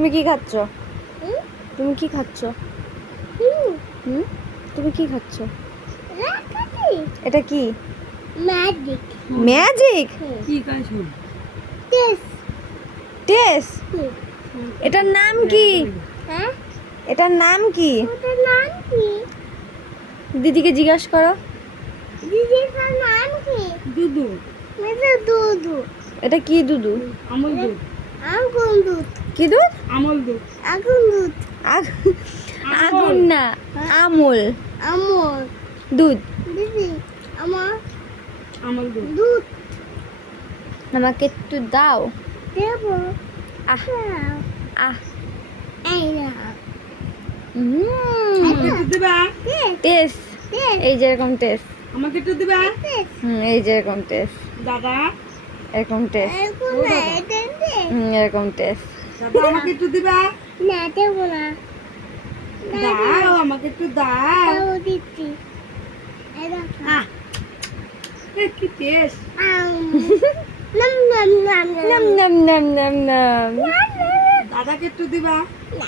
তুমি কি খাচ্ছ? তুমি কি খাচ্ছ? হুম, তুমি কি খাচ্ছ? এটা কি? ম্যাজিক। ম্যাজিক? কি খাইছো? টেস। টেস? এটার নাম কি? হ্যাঁ, এটার নাম কি? ওটার নাম কি? দিদিকে জিজ্ঞাসা করো। দিদিটার নাম কি? দুধু। এটা দুধু। এটা কি দুধু? আমল দুধ। আগুন দুধ। কি দুধ? আমল দুধ। আগুন দুধ। আগুন না, আমুল আমল। দুধ। দিদি, আমার আমল দুধ। দুধ আমাকে একটু দাও। দেবো। আহ দাও। আহ এই না। আমাকে একটু দিবা? টেস, টেস। এই যেরকম টেস। আমাকে একটু দিবা? এই যেরকম টেস, দাদা, এরকম টেস। এরকম না, এটা দে। এরকম টেস। দাদা আমাকে একটু দিবা? না, দেবো না। দাও, আমাকে একটু দাও। দাও দিচ্ছি। এই দেখো। আহ, এ কি টেস্ট। নাম নাম নাম নাম নাম নাম নাম নাম। দাদাকে একটু দিবা? না।